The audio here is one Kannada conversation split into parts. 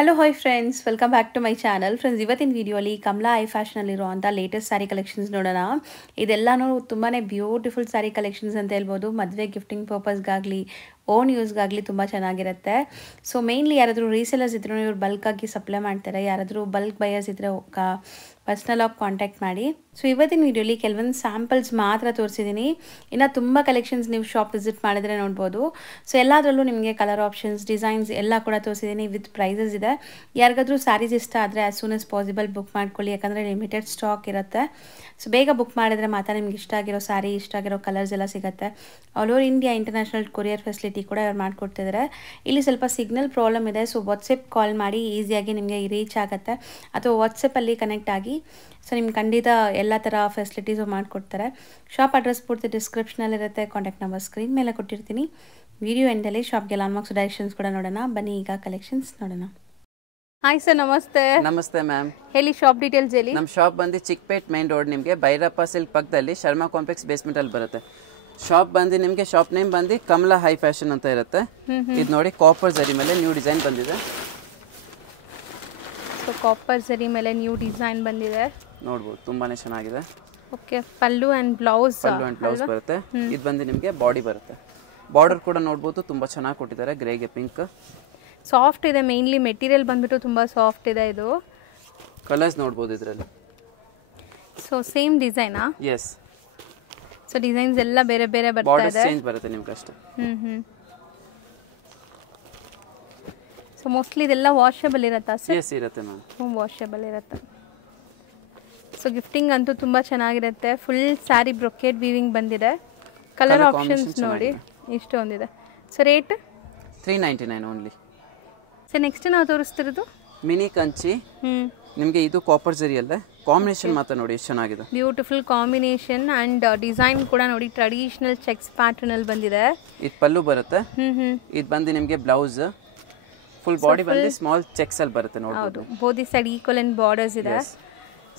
Hello hi friends, welcome back to my channel. Friends, ಇವತ್ತಿನ ವಿಡಿಯೋಲಿ ಕಮಲಾ ಐ ಫ್ಯಾಷನಲ್ಲಿರುವಂಥ ಲೇಟೆಸ್ಟ್ ಸ್ಯಾರಿ ಕಲೆಕ್ಷನ್ಸ್ ನೋಡೋಣ. ಇದೆಲ್ಲನೂ ತುಂಬಾ ಬ್ಯೂಟಿಫುಲ್ ಸ್ಯಾರಿ ಕಲೆಕ್ಷನ್ಸ್ ಅಂತ ಹೇಳ್ಬೋದು. ಮದುವೆ ಗಿಫ್ಟಿಂಗ್ ಪರ್ಪಸ್ಗಾಗಲಿ ಓನ್ ಯೂಸ್ಗಾಗಲಿ ತುಂಬ ಚೆನ್ನಾಗಿರುತ್ತೆ. ಸೊ ಮೇನ್ಲಿ ಯಾರಾದರೂ ರೀಸೆಲರ್ಸ್ ಇದ್ರೂ ಇವ್ರು ಬಲ್ಕಾಗಿ ಸಪ್ಲೈ ಮಾಡ್ತಾರೆ. ಯಾರಾದರೂ ಬಲ್ಕ್ ಬಯರ್ಸ್ ಇದ್ದರೆ ಪರ್ಸ್ನಲ್ ಆಗಿ ಕಾಂಟ್ಯಾಕ್ಟ್ ಮಾಡಿ. ಸೊ ಇವತ್ತಿನ ವಿಡಿಯೋಲಿ ಕೆಲವೊಂದು ಸ್ಯಾಂಪಲ್ಸ್ ಮಾತ್ರ ತೋರಿಸಿದ್ದೀನಿ. ಇನ್ನು ತುಂಬ ಕಲೆಕ್ಷನ್ಸ್ ನೀವು ಶಾಪ್ ವಿಸಿಟ್ ಮಾಡಿದ್ರೆ ನೋಡ್ಬೋದು. ಸೊ ಎಲ್ಲದರಲ್ಲೂ ನಿಮಗೆ ಕಲರ್ ಆಪ್ಷನ್ಸ್, ಡಿಸೈನ್ಸ್ ಎಲ್ಲ ಕೂಡ ತೋರಿಸಿದ್ದೀನಿ. ವಿತ್ ಪ್ರೈಸಸ್ ಇದೆ. ಯಾರಿಗಾದ್ರೂ ಸ್ಯಾರೀಸ್ ಇಷ್ಟ ಆದರೆ as soon as possible book ಮಾಡ್ಕೊಳ್ಳಿ. ಯಾಕಂದರೆ ಲಿಮಿಟೆಡ್ ಸ್ಟಾಕ್ ಇರುತ್ತೆ. ಸೊ ಬೇಗ ಬುಕ್ ಮಾಡಿದ್ರೆ ಮಾತ್ರ ನಿಮ್ಗೆ ಇಷ್ಟ ಆಗಿರೋ ಸ್ಯಾರಿ, ಇಷ್ಟ ಆಗಿರೋ ಕಲರ್ಸ್ ಎಲ್ಲ ಸಿಗುತ್ತೆ. All over India international courier facility ಕೂಡ ಅವ್ರು ಮಾಡಿಕೊಡ್ತಿದ್ದಾರೆ. ಇಲ್ಲಿ ಸ್ವಲ್ಪ ಸಿಗ್ನಲ್ ಪ್ರಾಬ್ಲಮ್ ಇದೆ. ಸೊ ವಾಟ್ಸಪ್ ಕಾಲ್ ಮಾಡಿ ಈಸಿಯಾಗಿ ನಿಮಗೆ ರೀಚ್ ಆಗುತ್ತೆ, ಅಥವಾ ವಾಟ್ಸಪ್ಪಲ್ಲಿ ಕನೆಕ್ಟ್ ಆಗಿ. ಸೊ ನಿಮ್ಗೆ ಖಂಡಿತ ಎಲ್ಲ ಥರ ಫೆಸಿಲಿಟೀಸು ಮಾಡಿಕೊಡ್ತಾರೆ. ಶಾಪ್ ಅಡ್ರೆಸ್ ಪೂರ್ತಿ ಡಿಸ್ಕ್ರಿಪ್ಷನಲ್ಲಿರುತ್ತೆ. ಕಾಂಟ್ಯಾಕ್ಟ್ ನಂಬರ್ ಸ್ಕ್ರೀನ್ ಮೇಲೆ ಕೊಟ್ಟಿರ್ತೀನಿ. ವಿಡಿಯೋ ಎಂಡಲ್ಲಿ ಶಾಪ್ಗೆ ಲಾಂಡ್ಮಾರ್ಕ್ಸ್ ಡೈರೆಕ್ಷನ್ಸ್ ಕೂಡ ನೋಡೋಣ. ಬನ್ನಿ ಈಗ ಕಲೆಕ್ಷನ್ಸ್ ನೋಡೋಣ. ಹಾಯ್ ಸರ್, ನಮಸ್ತೆ. ನಮಸ್ತೆ ಮ್ಯಾಮ್, ಹೇಳಿ ಶಾಪ್ ಡೀಟೇಲ್ಸ್ ಹೇಳಿ. ನಮ್ಮ ಶಾಪ್ ಬಂದು ಚಿಕ್ಕಪೇಟ್ ಮೇನ್ ರೋಡ್, ನಿಮಗೆ ಭೈರಪ್ಪ ಸಿಲ್ಕ್ ಪಕ್ಕದಲ್ಲಿ ಶರ್ಮಾ ಕಾಂಪ್ಲೆಕ್ಸ್ ಬೇಸ್ಮೆಂಟ್ ಅಲ್ಲಿ ಬರುತ್ತೆ. ಶಾಪ್ ಬಂದು ನಿಮಗೆ ಶಾಪ್ ನೇಮ್ ಬಂದು ಕಮಲಾ ಹೈ ಫ್ಯಾಷನ್ ಅಂತ ಇರುತ್ತೆ. ಇದು ನೋಡಿ ಕಾಪರ್ ಜರಿ ಮೇಲೆ ನ್ಯೂ ಡಿಸೈನ್ ಬಂದಿದೆ. ಸೊ ಕಾಪರ್ ಜರಿ ಮೇಲೆ ನ್ಯೂ ಡಿಸೈನ್ ಬಂದಿದೆ, ನೋಡ್ಬೋದು, ತುಂಬಾನೇ ಚೆನ್ನಾಗಿದೆ. ಓಕೆ, ಪಲ್ಲು ಅಂಡ್ ಬ್ಲೌಸ್ ಬರುತ್ತೆ. ಇದು ಬಂದು ನಿಮಗೆ ಬಾಡಿ ಬರುತ್ತೆ. ಬಾರ್ಡರ್ ಕೂಡ ನೋಡ್ಬೋದು, ತುಂಬಾ ಚೆನ್ನಾಗಿ ಕೊಟ್ಟಿದ್ದಾರೆ. ಗ್ರೇಗೆ ಪಿಂಕ್ ಸಾಫ್ಟ್ ಇದೆ. ಮೇನ್ಲಿ ಮೆಟೀರಿಯಲ್ ಬಂದ್ಬಿಟ್ಟು ತುಂಬಾ ಸಾಫ್ಟ್ ಇದೆ. ಇದು ಕಲರ್ಸ್ ನೋಡ್ಬೋದು ಇದರಲ್ಲಿ. ಸೊ ಸೇಮ್ ಡಿಸೈನಾ? ಎಸ್. ಸೊ ಡಿಸೈನ್ಸ್ ಎಲ್ಲ ಬೇರೆ ಬೇರೆ ಬರ್ತಾ ಬಾರ್ಡರ್ ಇದೆ. ಚೇಂಜ್ ಬರುತ್ತೆ ನಿಮ್ಗೆ ಅಷ್ಟೇ. ಸೊ ಮೋಸ್ಟ್ಲಿ ಇದೆಲ್ಲ ವಾಷಬಲ್ ಇರುತ್ತಾ ಸರ್? ಎಸ್, ಇರುತ್ತೆ ಮ್ಯಾಮ್, ವಾಷಬಲ್ ಇರುತ್ತೆ. ಸೊ ಗಿಫ್ಟಿಂಗ್ ಅಂತೂ ತುಂಬಾ ಚೆನ್ನಾಗಿರುತ್ತೆ. ಫುಲ್ ಸ್ಯಾರಿ ಬ್ರೊಕೇಡ್ ವೀವಿಂಗ್ ಬಂದಿದೆ. ಕಲರ್ ಆಪ್ಷನ್ಸ್ ನೋಡಿ ಇಷ್ಟೊಂದಿದೆ. So rate 399 only. So next ನಾವು ತೋರಿಸ್ತಿರೋದು ಮಿನಿ ಕಂಚಿ. ನಿಮಗೆ ಇದು ಕಾಪರ್ ಜರಿಯಲ್ಲೇ ಕಾಂಬಿನೇಷನ್ ಮಾತ್ರ ನೋಡಿ ಎಷ್ಟು ಚೆನ್ನಾಗಿದೆ. ಬ್ಯೂಟಿಫುಲ್ ಕಾಂಬಿನೇಷನ್ ಅಂಡ್ ಡಿಸೈನ್ ಕೂಡ ನೋಡಿ ಟ್ರೆಡಿಷನಲ್ ಚೆಕ್ಸ್ ಪ್ಯಾಟರ್ನ್ ಅಲ್ಲಿ ಬಂದಿದೆ. ಇದು ಪಲ್ಲು ಬರುತ್ತೆ. ಇದು ಬಂದು ನಿಮಗೆ ಬ್ಲೌಸ್. ಫುಲ್ ಬಾಡಿ ಬಂದು ಸ್ಮಾಲ್ ಚೆಕ್ಸ್ ಅಲ್ಲಿ ಬರುತ್ತೆ ನೋಡಬಹುದು. ಬೋದಿ ಸೈಡ್ ಈಕ್ವಲ್ ಅಂಡ್ ಬಾರ್ಡರ್ಸ್ ಇದೆ.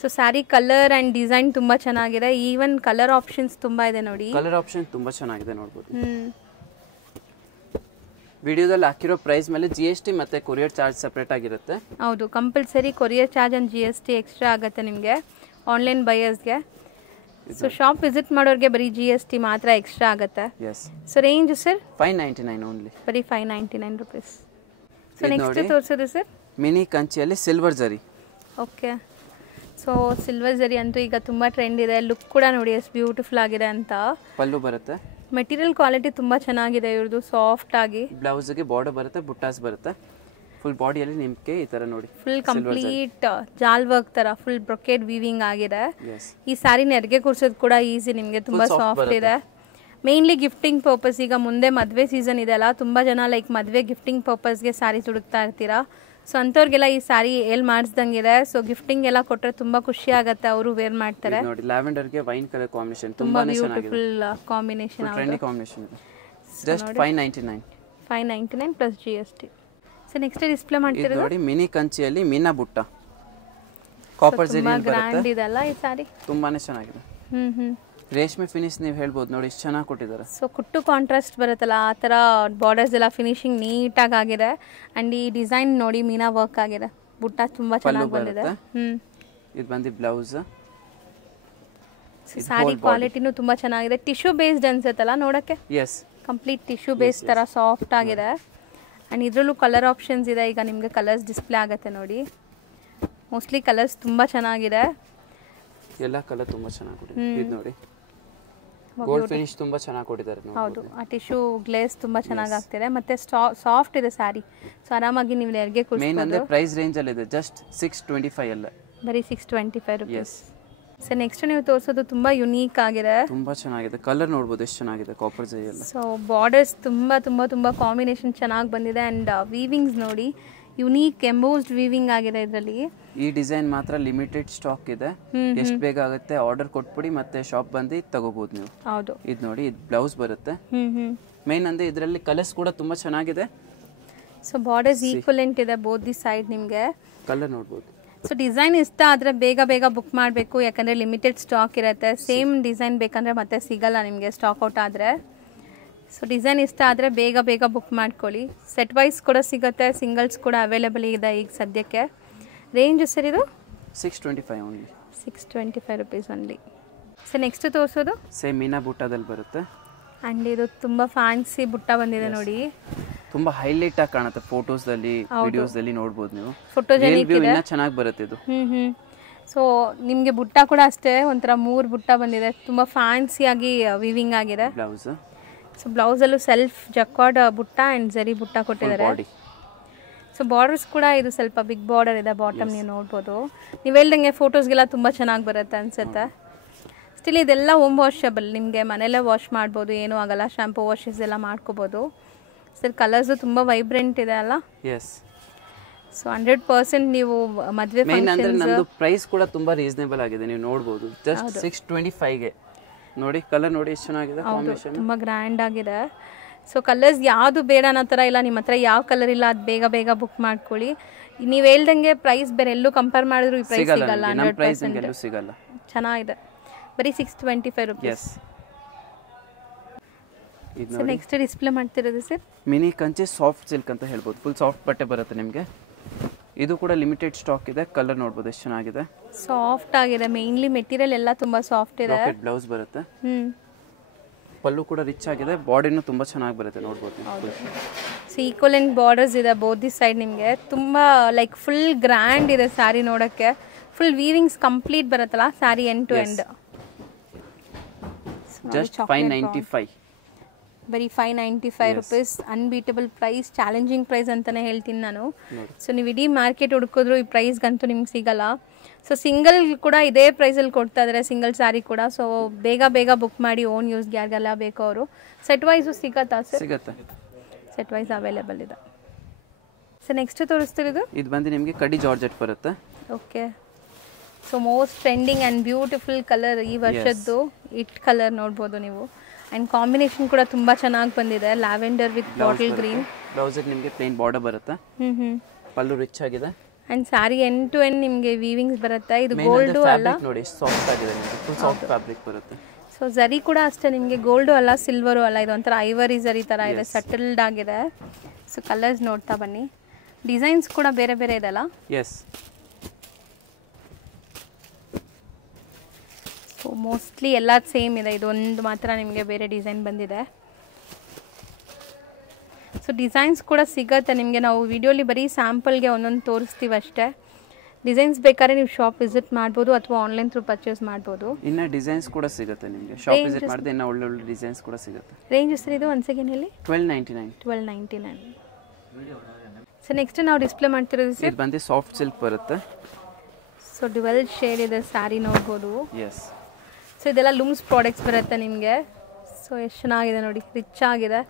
So sari colour and design ತುಂಬಾ ಚೆನ್ನಾಗಿದೆ. ಈವನ್ ಕಲರ್ ಆಪ್ಷನ್ಸ್ ತುಂಬಾ ಇದೆ ನೋಡಿ. ಕಲರ್ ಆಪ್ಷನ್ ತುಂಬಾ ಚೆನ್ನಾಗಿದೆ ನೋಡಬಹುದು. ವಿಡಿಯೋದಲ್ಲಿ ಹಾಕಿರೋ ಪ್ರೈಸ್ ಮೇಲೆ GST ಮತ್ತೆ ಕೊರಿಯರ್ ಚಾರ್ಜ್ ಸೆಪರೇಟ್ ಆಗಿರುತ್ತೆ. ಹೌದು, compulsory courier charge and GST extra ಆಗುತ್ತೆ ನಿಮಗೆ ಆನ್ಲೈನ್ ಬಯರ್ಸ್ಗೆ. ಸೊ ಶಾಪ್ ವಿಸಿಟ್ ಮಾಡೋರಿಗೆ ಬರೀ GST ಮಾತ್ರ ಎಕ್ಸ್ಟ್ರಾ ಆಗುತ್ತೆ. ಸೊ ರೇಂಜ್ ಸರ್ 599 ಓನ್ಲಿ, ಬರೀ 599 ರೂಪೀಸ್. ಸೊ ನೆಕ್ಸ್ಟ್ ತೋರಿಸೋದು ಸರ್ ಮಿನಿ ಕಂಚಿಯಲ್ಲಿ ಸಿಲ್ವರ್ ಜರಿ. ಓಕೆ, ಸೊ ಸಿಲ್ವರ್ ಜರಿ ಅಂತೂ ಈಗ ತುಂಬ ಟ್ರೆಂಡ್ ಇದೆ. ಲುಕ್ ಕೂಡ ನೋಡಿ ಎಷ್ಟು ಬ್ಯೂಟಿಫುಲ್ ಆಗಿದೆ ಅಂತ. ಪಲ್ಲು ಬರುತ್ತೆ. ಮೆಟೀರಿಯಲ್ ಕ್ವಾಲಿಟಿ ತುಂಬ ಚೆನ್ನಾಗಿದೆ ಇವ್ರದ್ದು, ಸಾಫ್ಟ್ ಆಗಿ. ಬ್ಲೌಸ್ಗೆ ಬಾರ್ಡರ್ ಬರುತ್ತೆ, ಬುಟ್ಟಾಸ್ ಬರುತ್ತೆ. ಫುಲ್ ಬಾಡಿಯಲ್ಲಿ ನಿಮಗೆ ಈ ತರ ನೋಡಿ ಫುಲ್ ಕಂಪ್ಲೀಟ್ ಜಾಲ್ ವರ್ಕ್ ತರ ಫುಲ್ ಬ್ರೊಕೇಡ್ ವೀವಿಂಗ್ ಆಗಿದೆ. ಈ ಸ್ಯಾರಿ ನೆರಿಗೆ ಕೂರ್ಸೋದು ಕೂಡ ಈಸಿ ನಿಮಗೆ, ತುಂಬಾ ಸಾಫ್ಟ್ ಇದೆ. ಮೇನ್ಲಿ ಗಿಫ್ಟಿಂಗ್ ಪರ್ಪಸ್, ಈಗ ಮುಂದೆ ಮದುವೆ ಸೀಸನ್ ಇದೆ ಅಲ್ಲ, ತುಂಬ ಜನ ಲೈಕ್ ಮದುವೆ ಗಿಫ್ಟಿಂಗ್ ಪರ್ಪಸ್ಗೆ ಸ್ಯಾರೀಸ್ ಹುಡುಕ್ತಾ ಇರ್ತೀರಾ. ಸೊ ಅಂಥವ್ರಿಗೆಲ್ಲ ಈ ಸ್ಯಾರಿ ಏಲ್ ಮಾಡಿಸ್ದಂಗಿದೆ. ಸೊ ಗಿಫ್ಟಿಂಗ್ ಎಲ್ಲ ಕೊಟ್ಟರೆ ತುಂಬ ಖುಷಿ ಆಗುತ್ತೆ, ಅವರು ವೇರ್ ಮಾಡ್ತಾರೆ. ನೋಡಿ ಲ್ಯಾವೆಂಡರ್ಗೆ ವೈನ್ ಕಲರ್ ಕಾಂಬಿನೇಷನ್ ತುಂಬಾ beautiful combination. Trendy combination. Just 599 plus GST. So next display ಮಾಡ್ತಿರೋದು ನೋಡಿ ಮಿನಿ ಕಂಚಿಯಲ್ಲಿ ಮೀನಾ ಬುಟ್ಟ ಕಾಪರ್ ಜರಿ ಬರುತ್ತೆ. ಗ್ರ್ಯಾಂಡ್ ಇದಲ್ಲ ಈ ಸ್ಯಾರಿ, ತುಂಬಾನೇ ಚೆನ್ನಾಗಿದೆ. ರೇಷ್ಮೆ ಫಿನಿಶ್ ನೀವು ಹೇಳ್ಬೋದು ನೋಡಿ, ಎಷ್ಟು ಚೆನ್ನಾಗಿ ಕೊಟ್ಟಿದ್ದಾರೆ. ಸೊ ಕುಟ್ಟು ಕಾಂಟ್ರಾಸ್ಟ್ ಬರುತ್ತಲ್ಲ ಆ ಥರ ಬಾರ್ಡರ್ಸ್ ಎಲ್ಲ ಫಿನಿಶಿಂಗ್ ನೀಟಾಗಿ ಆಗಿದೆ. ಆ್ಯಂಡ್ ಈ ಡಿಸೈನ್ ನೋಡಿ ಮೀನಾ ವರ್ಕ್ ಆಗಿದೆ. ಬುಟ್ಟ ತುಂಬ ಚೆನ್ನಾಗಿ ಬಂದಿದೆ. ಇದು ಬಂದು ಬ್ಲೌಸ್. ಸ್ಯಾರಿ ಕ್ವಾಲಿಟಿನೂ ತುಂಬ ಚೆನ್ನಾಗಿದೆ. ಟಿಶ್ಯೂ ಬೇಸ್ಡ್ ಅನ್ಸುತ್ತಲ್ಲ ನೋಡೋಕ್ಕೆ. ಎಸ್, ಕಂಪ್ಲೀಟ್ ಟಿಶ್ಯೂ ಬೇಸ್ ಥರ ಸಾಫ್ಟ್ ಆಗಿದೆ. ಆ್ಯಂಡ್ ಇದರಲ್ಲೂ ಕಲರ್ ಆಪ್ಷನ್ಸ್ ಇದೆ. ಈಗ ನಿಮಗೆ ಕಲರ್ಸ್ ಡಿಸ್ಪ್ಲೇ ಆಗುತ್ತೆ ನೋಡಿ. ಮೋಸ್ಟ್ಲಿ ಕಲರ್ಸ್ ತುಂಬ ಚೆನ್ನಾಗಿದೆ. ಎಲ್ಲ ಕಲರ್ ತುಂಬ ಚೆನ್ನಾಗಿ ಕೊಟ್ಟಿದ್ದಾರೆ. ಇದು ನೋಡಿ ಗೋಲ್ಡ್ ಫಿನಿಶ್ ತುಂಬ ಚೆನ್ನಾಗಿ ಕೊಟ್ಟಿದ್ದಾರೆ. ಹೌದು, ಆ ಟಿಶ್ಯೂ ಗ್ಲೇಸ್ ತುಂಬ ಚೆನ್ನಾಗಿ ಆಗ್ತಿದೆ. ಮತ್ತೆ ಸಾಫ್ಟ್ ಇದೆ ಸ್ಯಾರಿ. ಸೊ ಆರಾಮಾಗಿ ನೀವು ನೆರಿಗೆ ಕೂರಿಸಬಹುದು. ಮೇನ್ ಅಂದ್ರೆ ಪ್ರೈಸ್ ರೇಂಜ್ ಅಲ್ಲಿ ಇದೆ, ಜಸ್ಟ್ 625 ಅಲ್ಲ, ಬರೀ 625 ರೂಪೀಸ್. ಸೊ ನೆಕ್ಸ್ಟ್ ನೀವು ತೋರಿಸೋದು ತುಂಬಾ ಯುನೀಕ್ ಆಗಿದೆ. ತುಂಬಾ ಚೆನ್ನಾಗಿದೆ. ಕಲರ್ ನೋಡಬಹುದು ಎಷ್ಟು ಚೆನ್ನಾಗಿದೆ, ಕಾಪರ್ ಜರಿ ಎಲ್ಲ. ಸೊ ಬಾರ್ಡರ್ಸ್ ತುಂಬಾ ತುಂಬಾ ತುಂಬಾ ಕಾಂಬಿನೇಷನ್ ಚೆನ್ನಾಗಿ ಬಂದಿದೆ. ಅಂಡ್ ವೀವಿಂಗ್ಸ್ ನೋಡಿ ಯುನೀಕ್ ಎಂಬೋಸ್ಡ್ ವೀವಿಂಗ್ ಆಗಿದೆ ಇದರಲ್ಲಿ. ಈ ಡಿಸೈನ್ ಮಾತ್ರ ಲಿಮಿಟೆಡ್ ಸ್ಟಾಕ್ ಇದೆ. ಎಷ್ಟು ಬೇಗ ಆಗುತ್ತೆ ಆರ್ಡರ್ ಕೊಟ್ಬಿಡಿ, ಮತ್ತೆ ಶಾಪ್ ಬಂದು ತಗೋಬಹುದು ನೀವು. ಹೌದು, ಇದು ನೋಡಿ, ಇದು ಬ್ಲೌಸ್ ಬರುತ್ತೆ. ಮೇನ್ ಅಂದ್ರೆ ಇದರಲ್ಲಿ ಕಲರ್ಸ್ ಕೂಡ ತುಂಬಾ ಚೆನ್ನಾಗಿದೆ. ಸೊ ಬಾರ್ಡರ್ಸ್ ಈಕ್ವಲೆಂಟ್ ಇದೆ ಬೋತ್ ದಿ ಸೈಡ್. ನಿಮಗೆ ಕಲರ್ ನೋಡಬಹುದು. ಸೊ ಡಿಸೈನ್ ಇಷ್ಟ ಆದರೆ ಬೇಗ ಬೇಗ ಬುಕ್ ಮಾಡಬೇಕು, ಯಾಕಂದರೆ ಲಿಮಿಟೆಡ್ ಸ್ಟಾಕ್ ಇರುತ್ತೆ. ಸೇಮ್ ಡಿಸೈನ್ ಬೇಕಂದರೆ ಮತ್ತೆ ಸಿಗಲ್ಲ ನಿಮಗೆ ಸ್ಟಾಕ್ ಔಟ್ ಆದರೆ. ಸೊ ಡಿಸೈನ್ ಇಷ್ಟ ಆದರೆ ಬೇಗ ಬೇಗ ಬುಕ್ ಮಾಡ್ಕೊಳ್ಳಿ. ಸೆಟ್ ವೈಸ್ ಕೂಡ ಸಿಗುತ್ತೆ, ಸಿಂಗಲ್ಸ್ ಕೂಡ ಅವೈಲೇಬಲ್ ಇದೆ ಈಗ ಸದ್ಯಕ್ಕೆ. ರೇಂಜ್ ಸರ್ ಇದು 625 only. 625 rupees only. So next ತೋರಿಸೋದು ಸೇಮ್ ಮೀನಾ ಬುಟ್ಟದಲ್ಲಿ ಬರುತ್ತೆ. ಆ್ಯಂಡ್ ಇದು ತುಂಬ ಫ್ಯಾನ್ಸಿ ಬುಟ್ಟ ಬಂದಿದೆ ನೋಡಿ. ತುಂಬ ಹೈಲೈಟ್ ಆಗಿ ಕಾಣುತ್ತೆ ಫೋಟೋಸ್ದಲ್ಲಿ, ವಿಡಿಯೋಸ್ದಲ್ಲಿ ನೋಡ್ಬೋದು ನೀವು. ಫೋಟೋಜೆನಿಕ್ ಇದೆ, ಚೆನ್ನಾಗಿ ಬರುತ್ತೆ ಇದು. ಸೊ ನಿಮಗೆ ಬುಟ್ಟ ಕೂಡ ಅಷ್ಟೇ ಒಂಥರ 3 ಬುಟ್ಟ ಬಂದಿದೆ, ತುಂಬ ಫ್ಯಾನ್ಸಿಯಾಗಿ ವಿವಿಂಗ್ ಆಗಿದೆ. ಬ್ಲೌಸ್, ಸೊ ಬ್ಲೌಸಲ್ಲೂ ಸೆಲ್ಫ್ ಜಕ್ವಾರ್ಡ್ ಬುಟ್ಟ ಆ್ಯಂಡ್ ಜರಿ ಬುಟ್ಟ ಕೊಟ್ಟಿದ್ದಾರೆ. ಸೊ ಬಾರ್ಡರ್ಸ್ ಕೂಡ ಇದು ಸ್ವಲ್ಪ ಬಿಗ್ ಬಾರ್ಡರ್ ಇದೆ ಬಾಟಮ್, ನೀವು ನೋಡ್ಬೋದು. ನೀವು ಹೇಳ್ದಂಗೆ ಫೋಟೋಸ್ಗೆಲ್ಲ ತುಂಬ ಚೆನ್ನಾಗಿ ಬರುತ್ತೆ ಅನಿಸುತ್ತೆ. ಸ್ಟಿಲ್ ಇದೆಲ್ಲ ಹೋಮ್ ವಾಷಬಲ್, ನಿಮಗೆ ಮನೆಯಲ್ಲೇ ವಾಶ್ ಮಾಡ್ಬೋದು, ಏನೂ ಆಗಲ್ಲ. ಶಾಂಪೂ ವಾಶಸ್ ಎಲ್ಲ ಮಾಡ್ಕೋಬೋದು. ಸರ್ ಕಲರ್ಸು ತುಂಬ ವೈಬ್ರೆಂಟ್ ಇದೆ ಅಲ್ಲ. ಎಸ್. ಸೊ 100% ನೀವು ಮದುವೆ ನಮ್ಮದು ಪ್ರೈಸ್ ಕೂಡ ತುಂಬಾ ರೀಸನೇಬಲ್ ಆಗಿದೆ, ನೀವು ನೋಡ್ಬೋದು. ಜಸ್ಟ್ 625ಗೆ ನೋಡಿ. ಕಲರ್ ನೋಡಿ ಎಷ್ಟು ಚೆನ್ನಾಗಿದೆ, ಕಾಂಬಿನೇಷನ್ ತುಂಬ ಗ್ರ್ಯಾಂಡ್ ಆಗಿದೆ. ಸೊ ಕಲರ್ಸ್ ಯಾವುದು ಬೇಡ ಅನ್ನೋ ಥರ ಇಲ್ಲ, ನಿಮ್ಮ ಹತ್ರ ಯಾವ ಕಲರ್ ಇಲ್ಲ ಅದು ಬೇಗ ಬೇಗ ಬುಕ್ ಮಾಡ್ಕೊಳ್ಳಿ. ನೀವು ಹೇಳ್ದಂಗೆ ಪ್ರೈಸ್ ಬೇರೆ ಎಲ್ಲೂ ಕಂಪೇರ್ ಮಾಡಿದ್ರು ಈ ಪ್ರೈಸ್ ಸಿಗಲ್ಲ. 100% ಸಿಗಲ್ಲ. ಚೆನ್ನಾಗಿದೆ, ಬರೀ 625 ರುಪೀಸ್. ನೆಕ್ಸ್ಟ್ ಡಿಸ್ಪ್ಲೇ ಮಾಡ್ತಿರೋದು sir mini Kanchi soft silk ಅಂತ ಹೇಳ್ಬೋದು. ಫುಲ್ ಸಾಫ್ಟ್ ಬಟ್ಟೆ ಬರುತ್ತೆ ನಿಮಗೆ. ಇದು ಕೂಡ ಲಿಮಿಟೆಡ್ ಸ್ಟಾಕ್ ಇದೆ. ಕಲರ್ ನೋಡ್ಬೋದು ಎಷ್ಟು ಚೆನ್ನಾಗಿದೆ, ಸಾಫ್ಟ್ ಆಗಿದೆ. ಮೇನ್ಲಿ ಮೆಟೀರಿಯಲ್ ಎಲ್ಲ ತುಂಬಾ ಸಾಫ್ಟ್ ಇದೆ. ಬ್ಲೌಸ್ ಬರುತ್ತೆ, ಪಲ್ಲು ಕೂಡ ರಿಚ್ ಆಗಿದೆ, ಬಾಡಿನೂ ತುಂಬಾ ಚೆನ್ನಾಗಿ ಬರುತ್ತೆ ನೋಡ್ಬೋದು. ಸೊ ಈಕ್ವಲ್ ಅಂಡ್ ಬಾರ್ಡರ್ಸ್ ಇದೆ ಬೋತ್ ದಿ ಸೈಡ್. ನಿಮಗೆ ತುಂಬಾ ಲೈಕ್ ಫುಲ್ ಗ್ರ್ಯಾಂಡ್ ಇದೆ ಸ್ಯಾರಿ ನೋಡಕ್ಕೆ. ಫುಲ್ ವೀವಿಂಗ್ಸ್ ಕಂಪ್ಲೀಟ್ ಬರುತ್ತಲ್ಲ sari end to end. Just 595, ಬರೀ 595 rupees. Unbeatable price, challenging price ಅಂತಾನೆ ಹೇಳ್ತೀನಿ ನಾನು. ಸೊ ನೀವು ಇಡೀ ಮಾರ್ಕೆಟ್ ಹುಡುಕಿದ್ರು ಈ ಪ್ರೈಸ್ಗಂತೂ ನಿಮ್ಗೆ ಸಿಗಲ್ಲ. ಸೊ ಸಿಂಗಲ್ ಕೂಡ ಇದೇ ಪ್ರೈಸಲ್ಲಿ ಕೊಡ್ತಾ ಇದ್ದಾರೆ, ಸಿಂಗಲ್ ಸ್ಯಾರಿ ಕೂಡ. ಸೊ ಬೇಗ ಬೇಗ ಬುಕ್ ಮಾಡಿ, ಓನ್ ಯೂಸ್ಗೆ ಯಾರಿಗೆಲ್ಲ ಬೇಕೋ ಅವರು. ಸೆಟ್ ವೈಸು ಸಿಗತ್ತಾ ಸರ್? ಸಿಗುತ್ತೆ, ಸೆಟ್ ವೈಸ್ ಅವೈಲೇಬಲ್ ಇದೆ. ಸೊ ನೆಕ್ಸ್ಟ್ ತೋರಿಸ್ತಿರೋದು ಇದು ಬಂದು ನಿಮಗೆ ಕಡಿ ಜಾರ್ಜೆಟ್ ಬರುತ್ತೆ. Okay. So most trending and beautiful colour ಈ ವರ್ಷದ್ದು ಇಟ್ ಕಲರ್ ನೋಡ್ಬೋದು ನೀವು. ಆ್ಯಂಡ್ ಕಾಂಬಿನೇಷನ್ ಕೂಡ ತುಂಬ ಚೆನ್ನಾಗಿ ಬಂದಿದೆ, ಲ್ಯಾವೆಂಡರ್ ವಿತ್ ಬಾಟಲ್ ಗ್ರೀನ್. ಬ್ಲೌಸಿಗೆ ನಿಮಗೆ ಪ್ಲೇನ್ ಬಾರ್ಡರ್ ಬರುತ್ತೆ, ಪಲ್ಲು ರಿಚ್ ಆಗಿದೆ. And sari end to end ನಿಮಗೆ ವೀವಿಂಗ್ಸ್ ಬರುತ್ತೆ. ಇದು ಗೋಲ್ಡು ಅಲ್ಲ ನೋಡಿ, ಸಾಫ್ಟ್ ಆಗಿದೆ, ಫುಲ್ ಸಾಫ್ಟ್ ಫ್ಯಾಬ್ರಿಕ್ ಬರುತ್ತೆ. ಸೊ ಜರಿ ಕೂಡ ಅಷ್ಟೇ ನಿಮಗೆ ಗೋಲ್ಡು ಅಲ್ಲ ಸಿಲ್ವರು ಅಲ್ಲ, ಇದು ಒಂಥರ ಐವರಿ ಜರಿ ಥರ ಇದೆ, ಸಟಲ್ಡ್ ಆಗಿದೆ. ಸೊ ಕಲರ್ಸ್ ನೋಡ್ತಾ ಬನ್ನಿ. ಡಿಸೈನ್ಸ್ ಕೂಡ ಬೇರೆ ಬೇರೆ ಇದೆ ಅಲ್ಲ. ಎಸ್. ಸೊ ಮೋಸ್ಟ್ಲಿ ಎಲ್ಲ ಸೇಮ್ ಇದೆ, ಇದೊಂದು ಮಾತ್ರ ನಿಮಗೆ ಬೇರೆ ಡಿಸೈನ್ ಬಂದಿದೆ. ಸೊ ಡಿಸೈನ್ಸ್ ಕೂಡ ಸಿಗುತ್ತೆ ನಿಮಗೆ. ನಾವು ವಿಡಿಯೋಲಿ ಬರೀ ಸ್ಯಾಂಪಲ್ಗೆ ಒಂದೊಂದು ತೋರಿಸ್ತೀವಿ ಅಷ್ಟೇ. ಡಿಸೈನ್ಸ್ ಬೇಕಾದ್ರೆ ನೀವು ಶಾಪ್ ವಿಸಿಟ್ ಮಾಡ್ಬೋದು ಅಥವಾ ಆನ್ಲೈನ್ ಥ್ರೂ ಪರ್ಚೇಸ್ ಮಾಡ್ಬೋದು. ಇನ್ನು ಡಿಸೈನ್ಸ್ ಕೂಡ ಸಿಗುತ್ತೆ ನಿಮಗೆ, ಶಾಪ್ ವಿಸಿಟ್ ಮಾಡಿದ್ರೆ ಇನ್ನೂ ಒಳ್ಳೆ ಒಳ್ಳೆ ಡಿಸೈನ್ಸ್ ಕೂಡ ಸಿಗುತ್ತೆ. ರೇಂಜ್ ಸರ್ ಇದು ಒನ್ಸ್ ಅಗೇನ್ ಹೇಳಿ? 1299. ಸೊ ನೆಕ್ಸ್ಟ್ ನಾವು ಡಿಸ್ಪ್ಲೇ ಮಾಡ್ತಿರೋದು ಸರ್, ಇದು ಬಂದು ಸಾಫ್ಟ್ ಸಿಲ್ಕ್ ಬರುತ್ತೆ. ಸೊ ಡ್ಯುವೆಲ್ ಶೇಡ್ ಇದೆ ಸ್ಯಾರಿ ನೋಡ್ಬೋದು. ಎಸ್. ಸೊ ಇದೆಲ್ಲ ಲೂಮ್ಸ್ ಪ್ರಾಡಕ್ಟ್ಸ್ ಬರುತ್ತೆ ನಿಮಗೆ. ಸೊ ಎಷ್ಟು ಚೆನ್ನಾಗಿದೆ ನೋಡಿ, ರಿಚ್ ಆಗಿದೆ.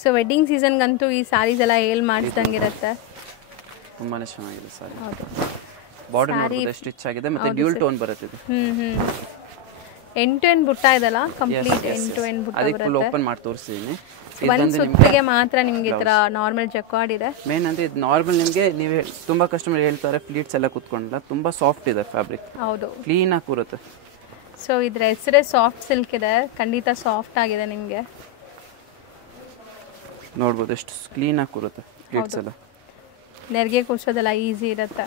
ಸೊ ವೆಡ್ಡಿಂಗ್ ಸೀಸನ್ಗಂತೂ ಈ ಸ್ಯಾರೀಸ್ ಎಲ್ಲ ಹೇಳಿ ಮಾಡಿಸ್ದಂಗೆ ಇರುತ್ತೆ. ತುಂಬಾ ಚೆನ್ನಾಗಿದೆ ಸ್ಯಾರಿ. ಹೌದು, ಬಾರ್ಡರ್ ನೋಡ್ಬೋದು ಎಷ್ಟು ರಿಚ್ ಆಗಿದೆ, ಮತ್ತೆ ಡ್ಯೂಲ್ ಟೋನ್ ಬರುತ್ತೆ ಇದು. ಎಂಡ್ ಟು ಎಂಡ್ ಬುಟ್ಟ ಇದಲ್ಲ, ಕಂಪ್ಲೀಟ್ ಎಂಡ್ ಟು ಎಂಡ್ ಬುಟ್ಟ ಬರುತ್ತೆ. ಫುಲ್ ಓಪನ್ ಮಾಡಿ ತೋರಿಸ್ತೀನಿ. ಒಂದು ಸುತ್ತಿಗೆ ಮಾತ್ರ ನಿಮಗೆ ಈ ಥರ ನಾರ್ಮಲ್ ಜಕ್ವಾರ್ಡ್ ಇದೆ. ಮೇನ್ ಅಂದ್ರೆ ಇದು ನಾರ್ಮಲ್ ನಿಮಗೆ, ನೀವು ತುಂಬಾ ಕಸ್ಟಮರ್ ಹೇಳ್ತಾರೆ ಫ್ಲೀಟ್ಸ್ ಎಲ್ಲ ಕುತ್ಕೊಂಡಿಲ್ಲ, ತುಂಬಾ ಸಾಫ್ಟ್ ಇದೆ ಫ್ಯಾಬ್ರಿಕ್. ಹೌದು, ಕ್ಲೀನ್ ಆಗಿ ಕೂರುತ್ತೆ. ಸೊ ಇದ್ರ ಹೆಸರೇ ಸಾಫ್ಟ್ ಸಿಲ್ಕ್ ಇದೆ, ಖಂಡಿತ ಸಾಫ್ಟ್ ಆಗಿದೆ ನಿಮಗೆ. ನೋಡ್ಬೋದು ಎಷ್ಟು ಕ್ಲೀನ್ ಆಗಿ ಕೂರುತ್ತೆ ಫ್ಲೀಟ್ಸ್ ಎಲ್ಲ. ನೆರಿಗೆ ಕೂರ್ಸೋದೆಲ್ಲ ಈಸಿ ಇರುತ್ತೆ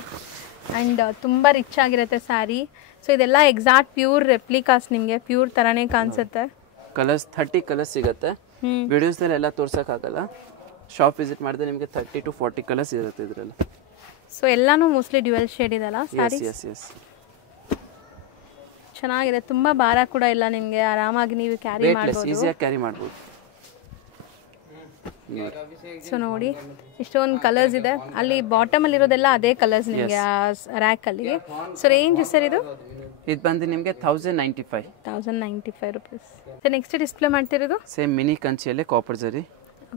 ಆ್ಯಂಡ್ ತುಂಬ ರಿಚ್ ಆಗಿರುತ್ತೆ ಸ್ಯಾರಿ. ಸೊ ಇದೆಲ್ಲ ಎಕ್ಸಾಕ್ಟ್ ಪ್ಯೂರ್ ರೆಪ್ಲಿಕಾಸ್, ನಿಮಗೆ ಪ್ಯೂರ್ ಥರನೇ ಕಾಣಿಸುತ್ತೆ. ಕಲರ್ಸ್ 30 ಕಲರ್ಸ್ ಸಿಗುತ್ತೆ. ವಿಡಿಯೋಸ್ದಲ್ಲಿ ಎಲ್ಲ ತೋರ್ಸೋಕ್ಕಾಗಲ್ಲ, ಶಾಪ್ ವಿಸಿಟ್ ಮಾಡಿದ್ರೆ ನಿಮಗೆ 30 to 40 ಕಲರ್ಸ್ ಇರುತ್ತೆ ಇದರಲ್ಲಿ. ಸೊ ಎಲ್ಲಾನು ಮೋಸ್ಟ್ಲಿ ಡ್ಯುವೆಲ್ ಶೇಡ್ ಇದೆಲ್ಲ ಸ್ಯಾರಿ. ಎಸ್. ಚೆನ್ನಾಗಿದೆ, ತುಂಬ ಭಾರ ಕೂಡ ಇಲ್ಲ ನಿಮಗೆ, ಆರಾಮಾಗಿ ನೀವು ಕ್ಯಾರಿ ಮಾಡ್ಬೋದು, ಈಸಿಯಾಗಿ ಕ್ಯಾರಿ ಮಾಡ್ಬೋದು. ಸೊ ನೋಡಿ ಇಷ್ಟೊಂದು ಕಲರ್ಸ್ ಇದೆ. ಅಲ್ಲಿ ಬಾಟಮ್ ಅಲ್ಲಿ ಇರೋದೆಲ್ಲ ಅದೇ ಕಲರ್ಸ್ ನಿಮಗೆ ಆ ರ್ಯಾಕ್ ಅಲ್ಲಿ. ಸೊ ರೇಂಜ್ ಸರ್ ಇದು ಬಂದು ನಿಮಗೆ 1095 ರುಪೀಸ್. ಸೊ ನೆಕ್ಸ್ಟ್ ಡಿಸ್ಪ್ಲೇ ಮಾಡ್ತಿರೋದು ಸೇಮ್ ಮಿನಿ ಕಂಚಿಯಲ್ಲಿ ಕಾಪರ್ ಜರಿ.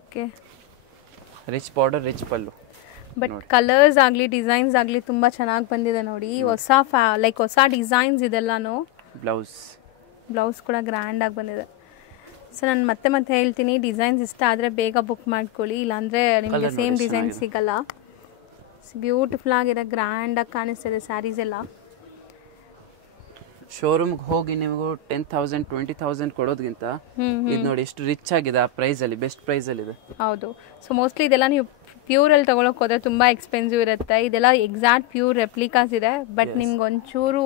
Okay, rich border, rich pallu. But colours ಆಗಲಿ ಡಿಸೈನ್ಸ್ ಆಗಲಿ ತುಂಬ ಚೆನ್ನಾಗಿ ಬಂದಿದೆ ನೋಡಿ. ಹೊಸ ಹೊಸ ಡಿಸೈನ್ಸ್ ಇದೆಲ್ಲಾನು. ಬ್ಲೌಸ್ ಕೂಡ ಗ್ರ್ಯಾಂಡ್ ಆಗಿ ಬಂದಿದೆ. ಸೊ ನಾನು ಮತ್ತೆ ಹೇಳ್ತೀನಿ, ಡಿಸೈನ್ಸ್ ಇಷ್ಟ ಆದರೆ ಬೇಗ ಬುಕ್ ಮಾಡ್ಕೊಳ್ಳಿ, ಇಲ್ಲಾಂದರೆ ನಿಮಗೆ ಸೇಮ್ ಡಿಸೈನ್ ಸಿಗಲ್ಲ. ಬ್ಯೂಟಿಫುಲ್ ಆಗಿದೆ, ಗ್ರ್ಯಾಂಡಾಗಿ ಕಾಣಿಸ್ತಿದೆ ಸ್ಯಾರೀಸ್ ಎಲ್ಲ. ಶೋರೂಮ್ಗೆ ಹೋಗಿ ನೀವು 10,000 20,000 ಕೊಡೋದ್ಗಿಂತ ಇದು ನೋಡಿ ಎಷ್ಟು ರಿಚ್ ಆಗಿದೆ ಆ ಪ್ರೈಸ್ ಅಲ್ಲಿ, ಬೆಸ್ಟ್ ಪ್ರೈಸ್ ಅಲ್ಲಿ ಇದೆ. ಹೌದು. ಸೊ ಮೋಸ್ಟ್ಲಿ ಇದೆಲ್ಲ ನೀವು ಪ್ಯೂರ್ ಅಲ್ಲಿ ತಗೊಳಕ್ ಹೋದ್ರೆ ತುಂಬಾ ಎಕ್ಸ್ಪೆನ್ಸಿವ್ ಇರುತ್ತೆ. ಇದೆಲ್ಲ ಎಕ್ಸಾಕ್ಟ್ ಪ್ಯೂರ್ ರೆಪ್ಲಿಕಾಸ್ ಇದೆ, ಬಟ್ ನಿಮ್ಗೆ ಒಂಚೂರು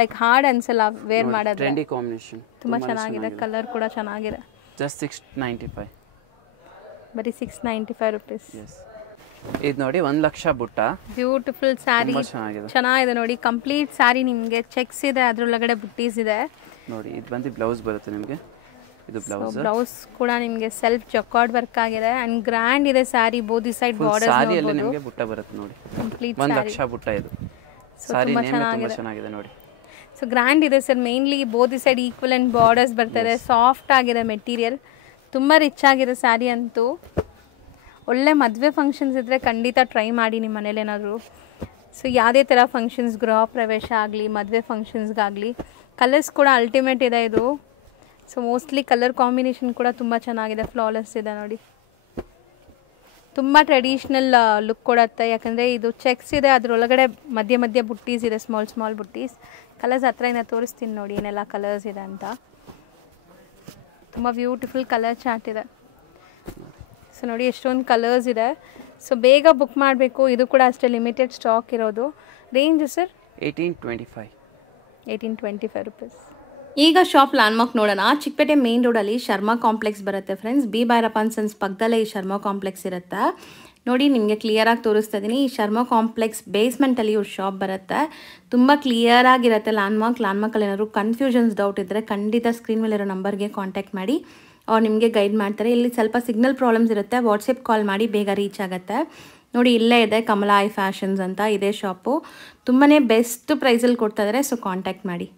ಲೈಕ್ ಹಾರ್ಡ್ ಅನ್ಸಲ್ಲ ವೇರ್ ಮಾಡೋದು. ಟ್ರೆಂಡಿ ಕಾಂಬಿನೇಷನ್ ತುಂಬಾ ಚೆನ್ನಾಗಿದೆ, ಕಲರ್ ಕೂಡ ಚೆನ್ನಾಗಿದೆ. ಜಸ್ಟ್ 695, ಬರೀ 695 rupees. ಇದು ನೋಡಿ 1 ಲಕ್ಷ ಬುಟ್ಟ, ಬ್ಯೂಟಿಫುಲ್ ಸ್ಯಾರಿ, ಚೆನ್ನಾಗಿದೆ ನೋಡಿ. ಕಂಪ್ಲೀಟ್ ಸ್ಯಾರಿ ನಿಮಗೆ ಚೆಕ್ಸ್ ಇದೆ, ಅದ್ರೊಳಗಡೆ ಬುಟ್ಟೀಸ್ ಇದೆ ನೋಡಿ. ಇದು ಬಂದು ಬ್ಲೌಸ್ ಬರುತ್ತೆ ನಿಮಗೆ, ಇದು ಬ್ಲೌಸ್ ಕೂಡ ನಿಮಗೆ ಸೆಲ್ಫ್ ಜಕಾರ್ಡ್ ವರ್ಕ್ ಆಗಿದೆ ಅಂಡ್ ಗ್ರ್ಯಾಂಡ್ ಇದೆ ಸ್ಯಾರಿ. ಬೋದಿ ಸೈಡ್ ಬಾರ್ಡರ್ಸ್ ಸಾರಿಯಲ್ಲಿ ನಿಮಗೆ ಬುಟ್ಟ ಬರುತ್ತೆ ನೋಡಿ, ಕಂಪ್ಲೀಟ್ 1 ಲಕ್ಷ ಬುಟ್ಟ. ಇದು ಸಾರಿ ನೇಮ್ ತುಂಬಾ ಚೆನ್ನಾಗಿದೆ ನೋಡಿ. ಸೊ ಗ್ರ್ಯಾಂಡ್ ಇದೆ sir. Mainly ಬೋದಿ side equivalent borders ಬರ್ತದೆ, ಸಾಫ್ಟ್ ಆಗಿದೆ ಮೆಟೀರಿಯಲ್, ತುಂಬ ರಿಚ್ ಆಗಿದೆ ಸ್ಯಾರಿ ಅಂತೂ. ಒಳ್ಳೆ ಮದುವೆ ಫಂಕ್ಷನ್ಸ್ ಇದ್ದರೆ ಖಂಡಿತ ಟ್ರೈ ಮಾಡಿ ನಿಮ್ಮ ಮನೇಲಿ ಏನಾದರೂ. ಸೊ ಯಾವುದೇ ಥರ ಫಂಕ್ಷನ್ಸ್, ಗೃಹ ಪ್ರವೇಶ ಆಗಲಿ, ಮದುವೆ ಫಂಕ್ಷನ್ಸ್ಗಾಗಲಿ, ಕಲರ್ಸ್ ಕೂಡ ಅಲ್ಟಿಮೇಟ್ ಇದೆ ಇದು. ಸೊ ಮೋಸ್ಟ್ಲಿ ಕಲರ್ ಕಾಂಬಿನೇಷನ್ ಕೂಡ ತುಂಬ ಚೆನ್ನಾಗಿದೆ, ಫ್ಲಾಲೆಸ್ ಇದೆ ನೋಡಿ. ತುಂಬ ಟ್ರೆಡಿಷ್ನಲ್ ಲುಕ್ ಕೊಡುತ್ತೆ, ಯಾಕಂದರೆ ಇದು ಚೆಕ್ಸ್ ಇದೆ, ಅದರೊಳಗಡೆ ಮಧ್ಯ ಮಧ್ಯ ಬುಟ್ಟೀಸ್ ಇದೆ, ಸ್ಮಾಲ್ ಬುಟ್ಟೀಸ್. ಕಲರ್ಸ್ ಹತ್ರದಿಂದ ತೋರಿಸ್ತೀನಿ ನೋಡಿ ಏನೆಲ್ಲ ಕಲರ್ಸ್ ಇದೆ ಅಂತ. ತುಂಬ ಬ್ಯೂಟಿಫುಲ್ ಕಲರ್ ಚಾರ್ಟ್ ಇದೆ. ಸೊ ನೋಡಿ ಎಷ್ಟೊಂದು ಕಲರ್ಸ್ ಇದೆ. ಸೊ ಬೇಗ ಬುಕ್ ಮಾಡಬೇಕು. ಇದು ಕೂಡ ಅಷ್ಟೇ ಲಿಮಿಟೆಡ್ ಸ್ಟಾಕ್ ಇರೋದು. Range sir 1825 rupees. ಈಗ ಶಾಪ್ ಲ್ಯಾಂಡ್ಮಾರ್ಕ್ ನೋಡೋಣ. ಚಿಕ್ಕಪೇಟೆ ಮೇನ್ ರೋಡಲ್ಲಿ ಶರ್ಮಾ ಕಾಂಪ್ಲೆಕ್ಸ್ ಬರುತ್ತೆ ಫ್ರೆಂಡ್ಸ್. ಬಿ ಭೈರಪ್ಪ ಸನ್ಸ್ ಪಕ್ಕದಲ್ಲೇ ಈ ಶರ್ಮಾ ಕಾಂಪ್ಲೆಕ್ಸ್ ಇರುತ್ತೆ ನೋಡಿ. ನಿಮಗೆ ಕ್ಲಿಯರಾಗಿ ತೋರಿಸ್ತಾ ಇದ್ದೀನಿ. ಈ ಶರ್ಮಾ ಕಾಂಪ್ಲೆಕ್ಸ್ ಬೇಸ್ಮೆಂಟಲ್ಲಿ ಇವ್ರ ಶಾಪ್ ಬರುತ್ತೆ. ತುಂಬ ಕ್ಲಿಯರ್ ಆಗಿರುತ್ತೆ ಲ್ಯಾಂಡ್ಮಾರ್ಕಲ್ಲಿ ಏನಾದ್ರು ಕನ್ಫ್ಯೂಷನ್ಸ್ ಡೌಟ್ ಇದ್ದರೆ ಖಂಡಿತ ಸ್ಕ್ರೀನ್ ಮೇಲೆ ಇರೋ ನಂಬರ್ಗೆ ಕಾಂಟ್ಯಾಕ್ಟ್ ಮಾಡಿ, ಅವ್ರು ನಿಮಗೆ ಗೈಡ್ ಮಾಡ್ತಾರೆ. ಇಲ್ಲಿ ಸ್ವಲ್ಪ ಸಿಗ್ನಲ್ ಪ್ರಾಬ್ಲಮ್ಸ್ ಇರುತ್ತೆ, ವಾಟ್ಸಪ್ ಕಾಲ್ ಮಾಡಿ, ಬೇಗ ರೀಚ್ ಆಗುತ್ತೆ ನೋಡಿ. ಇಲ್ಲೇ ಇದೆ ಕಮಲಾ ಐ ಫ್ಯಾಷನ್ಸ್ ಅಂತ, ಇದೇ ಶಾಪು. ತುಂಬಾ ಬೆಸ್ಟ್ ಪ್ರೈಸಲ್ಲಿ ಕೊಡ್ತಾ ಇದ್ದಾರೆ. ಸೊ ಕಾಂಟ್ಯಾಕ್ಟ್ ಮಾಡಿ.